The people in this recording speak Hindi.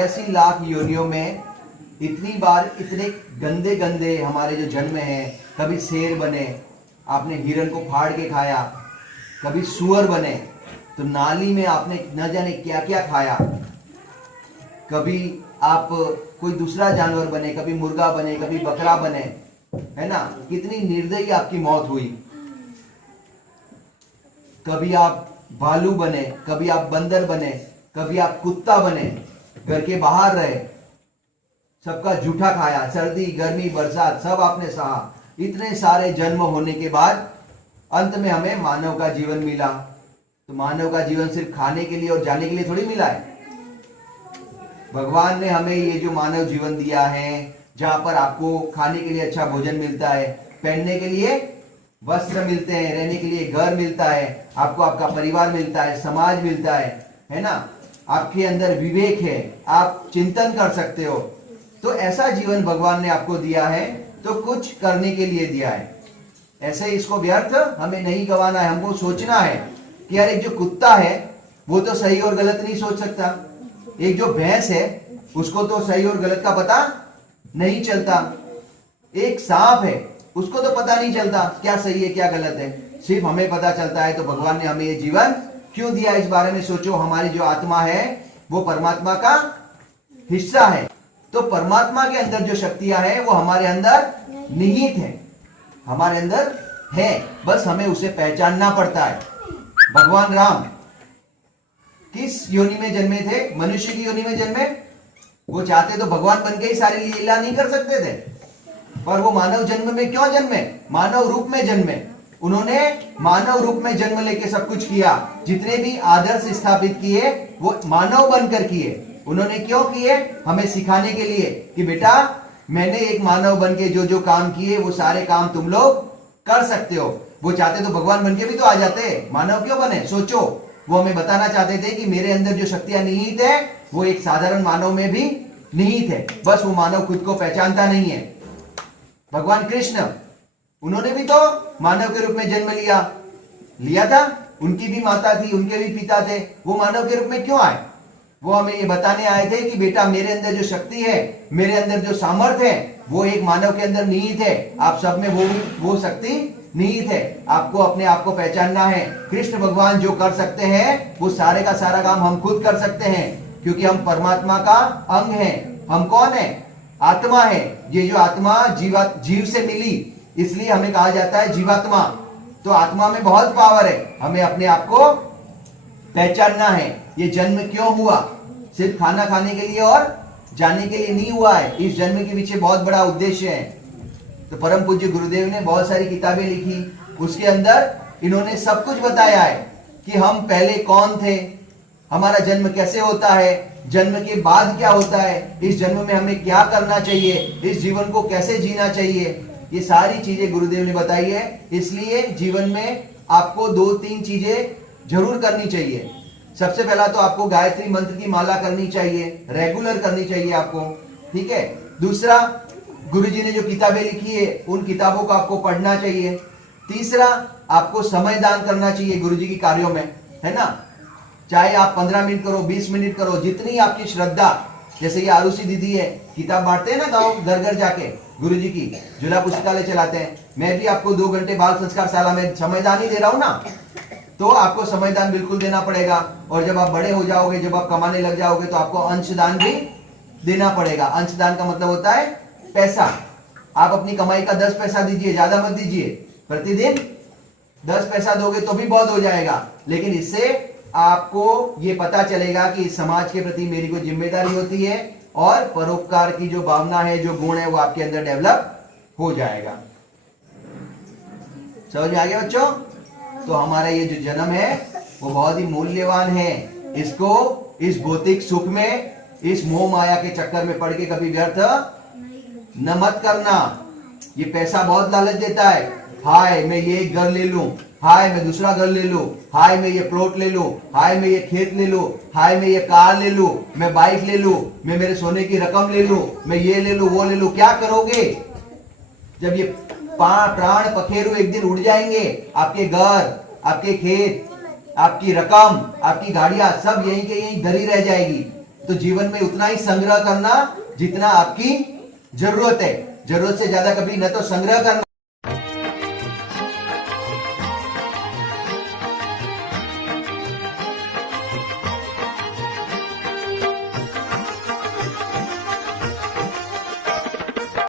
83 लाख योनियों में इतनी बार इतने गंदे गंदे हमारे जो जन्म हैं, कभी शेर बने, आपने हिरण को फाड़ के खाया, कभी सुअर बने, तो नाली में आपने न जाने क्या क्या खाया, कभी आप कोई दूसरा जानवर बने, कभी मुर्गा बने, कभी बकरा बने, है ना। कितनी निर्दयी आपकी मौत हुई। कभी आप भालू बने, कभी आप बंदर बने, कभी आप कुत्ता बने, घर के बाहर रहे, सबका जूठा खाया, सर्दी गर्मी बरसात सब आपने सहा। इतने सारे जन्म होने के बाद अंत में हमें मानव का जीवन मिला। तो मानव का जीवन सिर्फ खाने के लिए और जाने के लिए थोड़ी मिला है। भगवान ने हमें ये जो मानव जीवन दिया है, जहां पर आपको खाने के लिए अच्छा भोजन मिलता है, पहनने के लिए वस्त्र मिलते हैं, रहने के लिए घर मिलता है, आपको आपका परिवार मिलता है, समाज मिलता है ना। आपके अंदर विवेक है, आप चिंतन कर सकते हो। तो ऐसा जीवन भगवान ने आपको दिया है, तो कुछ करने के लिए दिया है। ऐसे इसको व्यर्थ हमें नहीं गंवाना है। हमको सोचना है कि यार एक जो कुत्ता है वो तो सही और गलत नहीं सोच सकता, एक जो भैंस है उसको तो सही और गलत का पता नहीं चलता, एक सांप है उसको तो पता नहीं चलता क्या सही है क्या गलत है, सिर्फ हमें पता चलता है। तो भगवान ने हमें ये जीवन क्यों दिया, इस बारे में सोचो। हमारी जो आत्मा है वो परमात्मा का हिस्सा है, तो परमात्मा के अंदर जो शक्तियां हैं वो हमारे अंदर निहित है, हमारे अंदर है, बस हमें उसे पहचानना पड़ता है। भगवान राम किस योनि में जन्मे थे? मनुष्य की योनि में जन्मे। वो चाहते तो भगवान बन के ही सारी लीला नहीं कर सकते थे, पर वो मानव जन्म में क्यों जन्मे? मानव रूप में जन्मे। उन्होंने मानव रूप में जन्म लेके सब कुछ किया। जितने भी आदर्श स्थापित किए वो मानव बनकर किए। उन्होंने क्यों किए? हमें सिखाने के लिए कि बेटा मैंने एक मानव बन के जो जो काम किए वो सारे काम तुम लोग कर सकते हो। वो चाहते तो भगवान बन के भी तो आ जाते, मानव क्यों बने? सोचो, वो हमें बताना चाहते थे कि मेरे अंदर जो शक्तियां निहित है वो एक साधारण मानव में भी निहित है, बस वो मानव खुद को पहचानता नहीं है। भगवान कृष्ण, उन्होंने भी तो मानव के रूप में जन्म लिया था, उनकी भी माता थी, उनके भी पिता थे, वो मानव के रूप में क्यों आए? वो हमें ये बताने आए थे कि बेटा मेरे अंदर जो शक्ति है, मेरे अंदर जो सामर्थ्य है वो एक मानव के अंदर निहित है। आप सब में वो शक्ति निहित है, आपको अपने आप को पहचानना है। कृष्ण भगवान जो कर सकते हैं वो सारे का सारा काम हम खुद कर सकते हैं, क्योंकि हम परमात्मा का अंग हैं। हम कौन है? आत्मा है। ये जो आत्मा जीव से मिली, इसलिए हमें कहा जाता है जीवात्मा। तो आत्मा में बहुत पावर है, हमें अपने आप को पहचानना है। ये जन्म क्यों हुआ? सिर्फ खाना खाने के लिए और जाने के लिए नहीं हुआ है। इस जन्म के पीछे बहुत बड़ा उद्देश्य है। तो परम पूज्य गुरुदेव ने बहुत सारी किताबें लिखी, उसके अंदर इन्होंने सब कुछ बताया है कि हम पहले कौन थे, हमारा जन्म कैसे होता है, जन्म के बाद क्या होता है, इस जन्म में हमें क्या करना चाहिए, इस जीवन को कैसे जीना चाहिए। ये सारी चीजें गुरुदेव ने बताई है। इसलिए जीवन में आपको 2-3 चीजें जरूर करनी चाहिए। सबसे पहला तो आपको गायत्री मंत्र की माला करनी चाहिए, रेगुलर करनी चाहिए आपको, ठीक है। दूसरा, गुरुजी ने जो किताबें लिखी है उन किताबों को आपको पढ़ना चाहिए। तीसरा, आपको समय दान करना चाहिए गुरुजी की कार्यों में, है ना। चाहे आप 15 मिनट करो, 20 मिनट करो, जितनी आपकी श्रद्धा। जैसे ये आरुषि दीदी है, किताब बांटते हैं ना गाँव घर घर जाके, गुरुजी की जिला पुस्तकालय चलाते हैं। मैं भी आपको 2 घंटे बाल संस्कार शाला में समयदान ही दे रहा हूं ना, तो आपको समयदान बिल्कुल देना पड़ेगा। और जब आप बड़े हो जाओगे, जब आप कमाने लग जाओगे, तो आपको अंशदान भी देना पड़ेगा। अंशदान का मतलब होता है पैसा। आप अपनी कमाई का 10 पैसा दीजिए, ज्यादा मत दीजिए। प्रतिदिन 10 पैसा दोगे तो भी बहुत हो जाएगा, लेकिन इससे आपको ये पता चलेगा कि समाज के प्रति मेरी कोई जिम्मेदारी होती है, और परोपकार की जो भावना है, जो गुण है, वो आपके अंदर डेवलप हो जाएगा। समझ में आ गया बच्चों? तो हमारा ये जो जन्म है वो बहुत ही मूल्यवान है। इसको इस भौतिक सुख में, इस मोह माया के चक्कर में पड़ के कभी व्यर्थ न मत करना। ये पैसा बहुत लालच देता है। हाय मैं ये एक घर ले लूं, हाय मैं दूसरा घर ले लूं, हाय मैं ये प्लॉट ले लूं, हाय मैं ये खेत ले लूं, हाय मैं ये कार ले लूं, मैं बाइक ले लूं, मैं मेरे सोने की रकम ले लूं, मैं ये ले लूं, वो ले लूं। क्या करोगे जब ये प्राण पखेरु एक दिन उड़ जाएंगे? आपके घर, आपके खेत, आपकी रकम, आपकी गाड़ियां सब यहीं के यहीं धरी रह जाएगी। तो जीवन में उतना ही संग्रह करना जितना आपकी जरूरत है, जरूरत से ज्यादा कभी न तो संग्रह करना